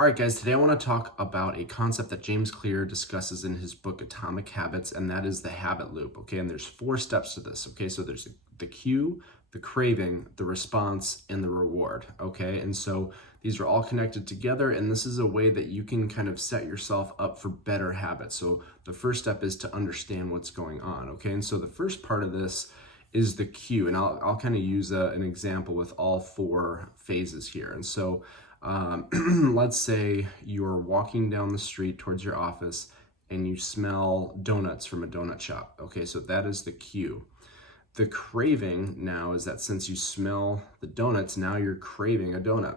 All right, guys, today I want to talk about a concept that James Clear discusses in his book Atomic Habits, and that is the habit loop. Okay, and there's 4 steps to this. Okay, so there's the cue, the craving, the response, and the reward. Okay, and so these are all connected together, and this is a way that you can kind of set yourself up for better habits. So the first step is to understand what's going on. Okay, and so the first part of this is the cue, and I'll kind of use an example with all 4 phases here. And so let's say you're walking down the street towards your office and you smell donuts from a donut shop. Okay, so that is the cue. The craving now is that since you smell the donuts, now you're craving a donut.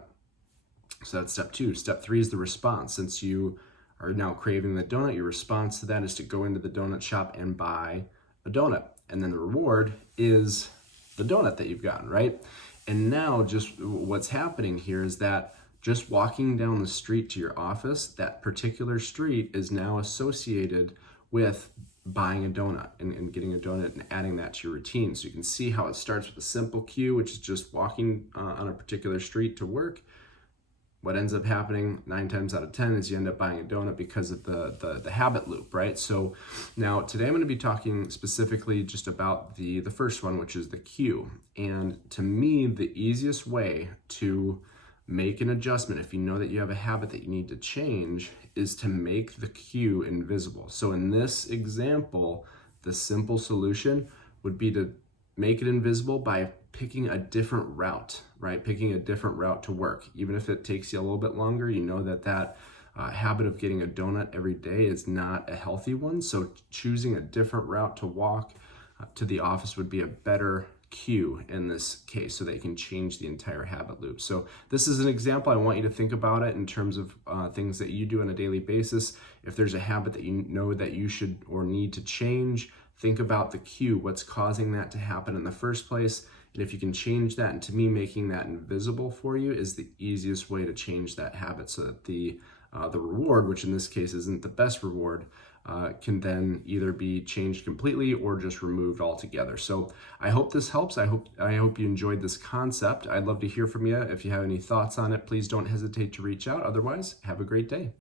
So that's step 2. Step 3 is the response. Since you are now craving the donut, your response to that is to go into the donut shop and buy a donut. And then the reward is the donut that you've gotten, right? And now just what's happening here is that just walking down the street to your office, that particular street is now associated with buying a donut and getting a donut and adding that to your routine. So you can see how it starts with a simple cue, which is just walking on a particular street to work. What ends up happening 9 times out of 10 is you end up buying a donut because of the habit loop, right? So now today I'm going to be talking specifically just about the first one, which is the cue. And to me, the easiest way to make an adjustment, if you know that you have a habit that you need to change, is to make the cue invisible. So in this example, the simple solution would be to make it invisible by picking a different route, right? Picking a different route to work. Even if it takes you a little bit longer, you know that habit of getting a donut every day is not a healthy one. So choosing a different route to walk to the office would be a better cue in this case, so that you can change the entire habit loop. So this is an example. I want you to think about it in terms of things that you do on a daily basis. If there's a habit that you know that you should or need to change, think about the cue, what's causing that to happen in the first place. And if you can change that, and to me, making that invisible for you is the easiest way to change that habit, so that the reward, which in this case isn't the best reward, can then either be changed completely or just removed altogether. So I hope this helps. I hope you enjoyed this concept. I'd love to hear from you. If you have any thoughts on it, please don't hesitate to reach out. Otherwise, have a great day.